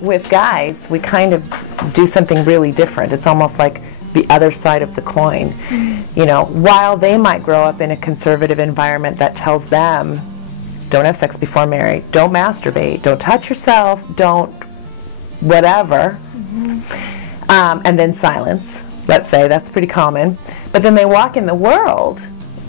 with guys, we kind of do something really different. It's almost like the other side of the coin. You know, while they might grow up in a conservative environment that tells them, don't have sex before married, don't masturbate, don't touch yourself, don't whatever, and then silence, let's say, that's pretty common. But then they walk in the world,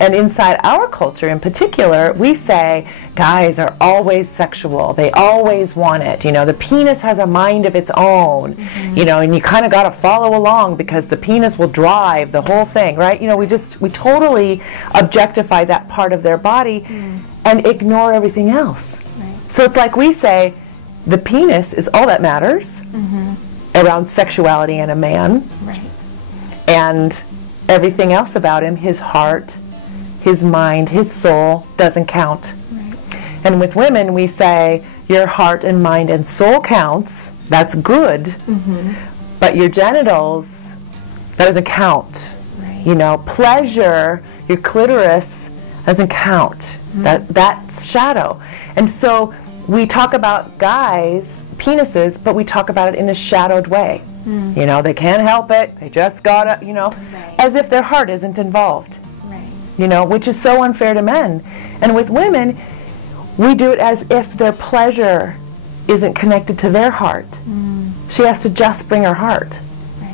and inside our culture in particular, we say guys are always sexual. They always want it. You know, the penis has a mind of its own. You know, and you kind of got to follow along because the penis will drive the whole thing, right? You know, we totally objectify that part of their body and ignore everything else. So it's like we say the penis is all that matters around sexuality in a man. And everything else about him, his heart, his mind, his soul, doesn't count. And with women, we say your heart and mind and soul counts. That's good. But your genitals, that doesn't count. You know, pleasure, your clitoris doesn't count. That's shadow. And so we talk about guys' penises, but we talk about it in a shadowed way. You know, they can't help it. They just gotta, you know, as if their heart isn't involved. You know, which is so unfair to men. And with women, we do it as if their pleasure isn't connected to their heart. She has to just bring her heart.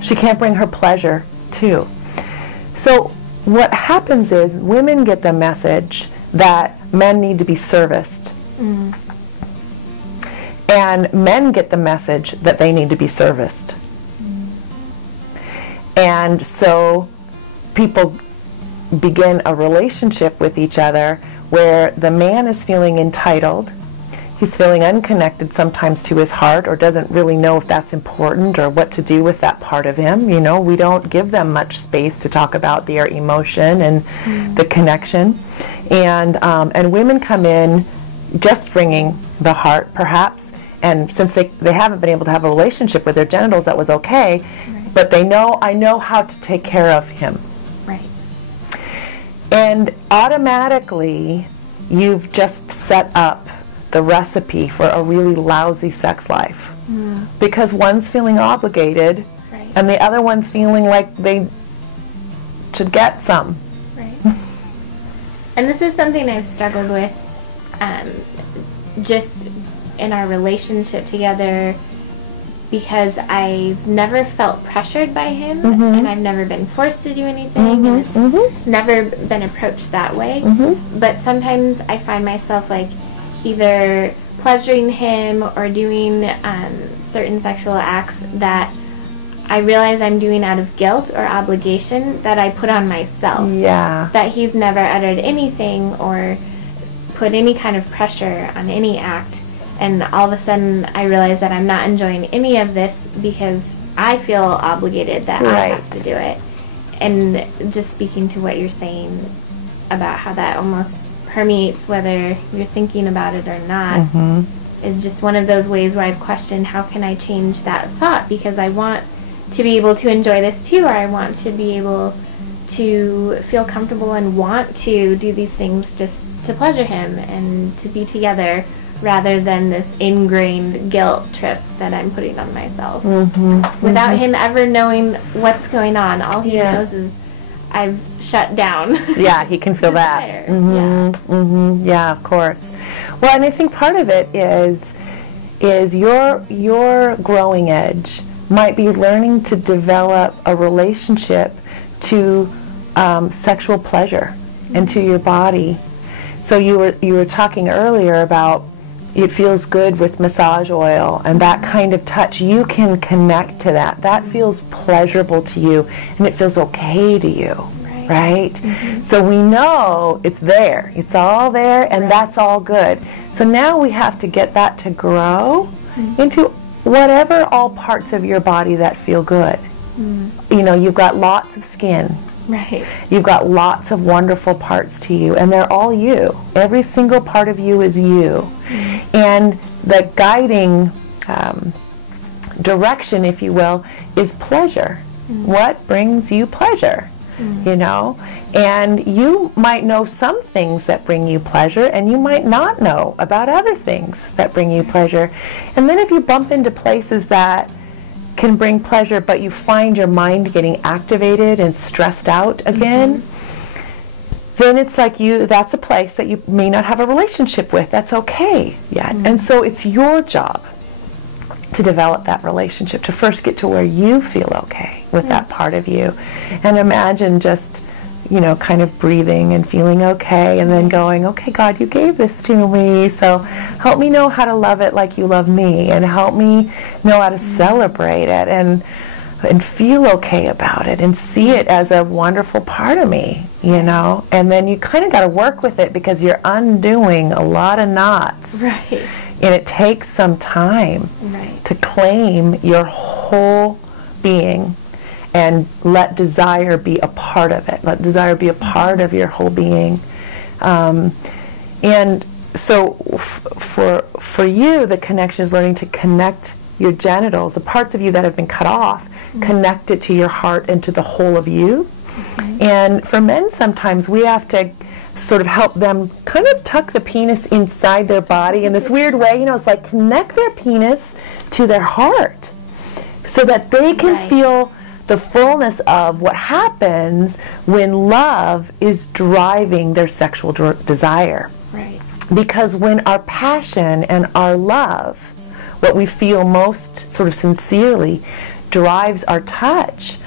She can't bring her pleasure too. So what happens is women get the message that men need to be serviced. And men get the message that they need to be serviced. And so people begin a relationship with each other where the man is feeling entitled, he's feeling unconnected sometimes to his heart, or doesn't really know if that's important or what to do with that part of him. You know, we don't give them much space to talk about their emotion and the connection. And women come in just bringing the heart, perhaps, and since they haven't been able to have a relationship with their genitals, that was okay, but they know, I know how to take care of him. And automatically, you've just set up the recipe for a really lousy sex life. Because one's feeling obligated, and the other one's feeling like they should get some. And this is something I've struggled with just in our relationship together, because I've never felt pressured by him, and I've never been forced to do anything, and it's never been approached that way. But sometimes I find myself like either pleasuring him or doing certain sexual acts that I realize I'm doing out of guilt or obligation that I put on myself. That he's never uttered anything or put any kind of pressure on any act. And all of a sudden, I realize that I'm not enjoying any of this because I feel obligated that I have to do it. And just speaking to what you're saying about how that almost permeates whether you're thinking about it or not is just one of those ways where I've questioned how can I change that thought, because I want to be able to enjoy this too, or I want to be able to feel comfortable and want to do these things just to pleasure him and to be together, rather than this ingrained guilt trip that I'm putting on myself. Without him ever knowing what's going on. All he knows is I've shut down. He can feel that. Yeah, of course. Well, and I think part of it is your growing edge might be learning to develop a relationship to sexual pleasure and to your body. So you were talking earlier about it feels good with massage oil and that kind of touch. You can connect to that. That feels pleasurable to you, and it feels okay to you, right? So we know it's there. It's all there, and that's all good. So now we have to get that to grow into whatever all parts of your body that feel good. You know, you've got lots of skin. You've got lots of wonderful parts to you, and they're all you. Every single part of you is you. And the guiding direction, if you will, is pleasure. What brings you pleasure? you know? And you might know some things that bring you pleasure, and you might not know about other things that bring you pleasure. And then if you bump into places that can bring pleasure, but you find your mind getting activated and stressed out again, then it's like that's a place that you may not have a relationship with. That's okay yet. And so it's your job to develop that relationship, to first get to where you feel okay with that part of you. And imagine just, you know, kind of breathing and feeling okay, and then going, okay, God, you gave this to me, so help me know how to love it like you love me, and help me know how to celebrate it, and feel okay about it, and see it as a wonderful part of me, you know. And then you kind of got to work with it, because you're undoing a lot of knots. Right. And it takes some time to claim your whole being and let desire be a part of it. Let desire be a part of your whole being. And so for you, the connection is learning to connect your genitals, the parts of you that have been cut off, connect it to your heart and to the whole of you. And for men, sometimes we have to sort of help them kind of tuck the penis inside their body in this weird way. You know, it's like connect their penis to their heart so that they can feel the fullness of what happens when love is driving their sexual desire. Right. Because when our passion and our love, what we feel most sort of sincerely, drives our touch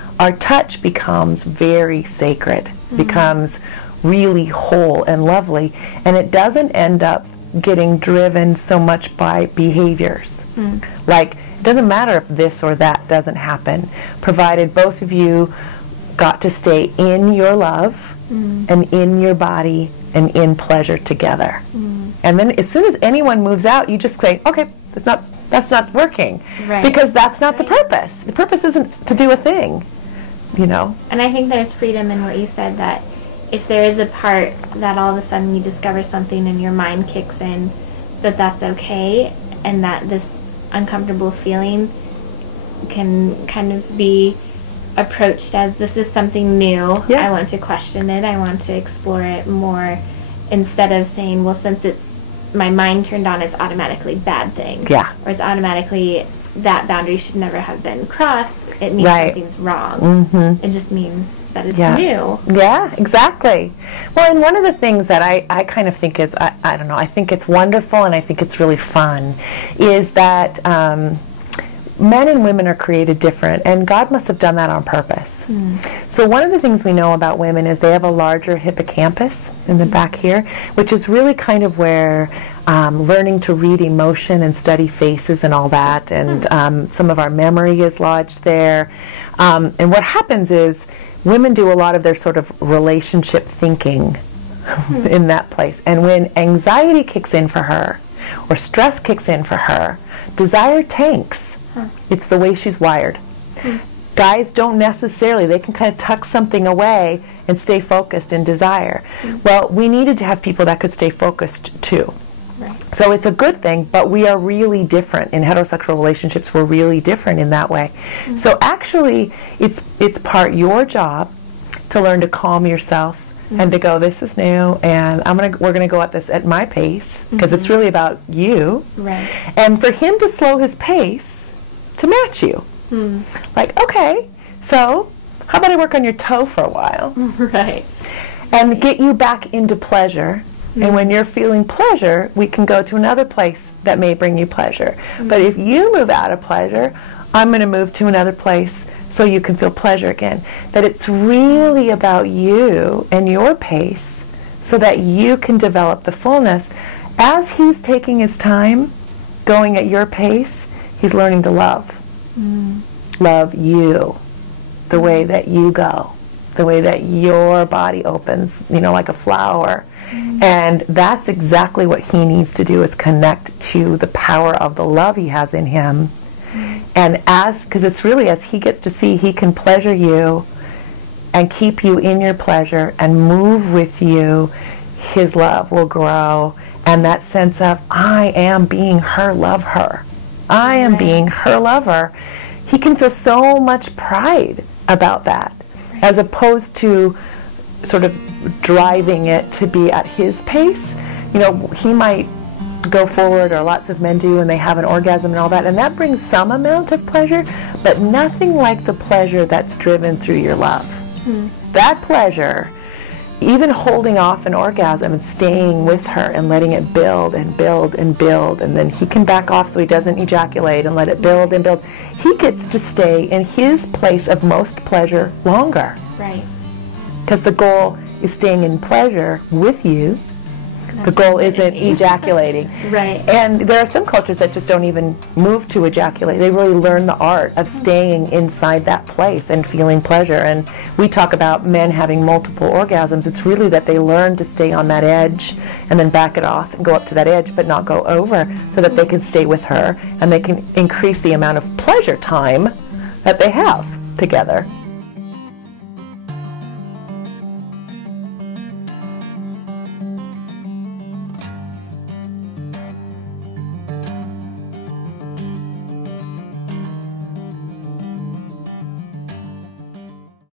becomes very sacred, becomes really whole and lovely, and it doesn't end up getting driven so much by behaviors. Like, it doesn't matter if this or that doesn't happen, provided both of you got to stay in your love and in your body and in pleasure together. And then as soon as anyone moves out, you just say, okay, that's not working. Because that's not the purpose. The purpose isn't to do a thing, you know. And I think there's freedom in what you said, that if there is a part that all of a sudden you discover something and your mind kicks in, that's okay, and that this uncomfortable feeling can kind of be approached as, this is something new. I want to question it. I want to explore it more, instead of saying, well, since it's my mind turned on, it's automatically bad thing. Or it's automatically that boundary should never have been crossed. It means something's wrong. It just means that it's new. Yeah, exactly. Well, and one of the things that I kind of think is, I don't know, I think it's wonderful and I think it's really fun, is that men and women are created different, and God must have done that on purpose. So one of the things we know about women is they have a larger hippocampus in the back here, which is really kind of where learning to read emotion and study faces and all that, and some of our memory is lodged there. And what happens is women do a lot of their sort of relationship thinking in that place. And when anxiety kicks in for her, or stress kicks in for her, desire tanks. It's the way she's wired. Guys don't necessarily, they can kind of tuck something away and stay focused in desire. Well, we needed to have people that could stay focused too. So it's a good thing, but we are really different. In heterosexual relationships, we're really different in that way. So actually, it's part your job to learn to calm yourself and to go, this is new, and we're gonna go at this at my pace, because it's really about you. And for him to slow his pace to match you. Like, okay, so how about I work on your toe for a while? And get you back into pleasure. And when you're feeling pleasure, we can go to another place that may bring you pleasure. But if you move out of pleasure, I'm going to move to another place so you can feel pleasure again. That it's really about you and your pace so that you can develop the fullness. As he's taking his time, going at your pace, he's learning to love. Love you, the way that you go, the way that your body opens, you know, like a flower. And that's exactly what he needs to do, is connect to the power of the love he has in him. And because it's really as he gets to see he can pleasure you and keep you in your pleasure and move with you, his love will grow. And that sense of, I am being her, love her. I am being her lover. He can feel so much pride about that. as opposed to sort of driving it to be at his pace. You know, he might go forward, or lots of men do, and they have an orgasm and all that, and that brings some amount of pleasure, but nothing like the pleasure that's driven through your love. That pleasure, even holding off an orgasm and staying with her and letting it build and build and build, and then he can back off so he doesn't ejaculate and let it build and build. He gets to stay in his place of most pleasure longer. Right. Because the goal is staying in pleasure with you. The goal isn't ejaculating. Right. And there are some cultures that just don't even move to ejaculate. They really learn the art of staying inside that place and feeling pleasure. And we talk about men having multiple orgasms. It's really that they learn to stay on that edge and then back it off and go up to that edge but not go over, so that they can stay with her and they can increase the amount of pleasure time that they have together.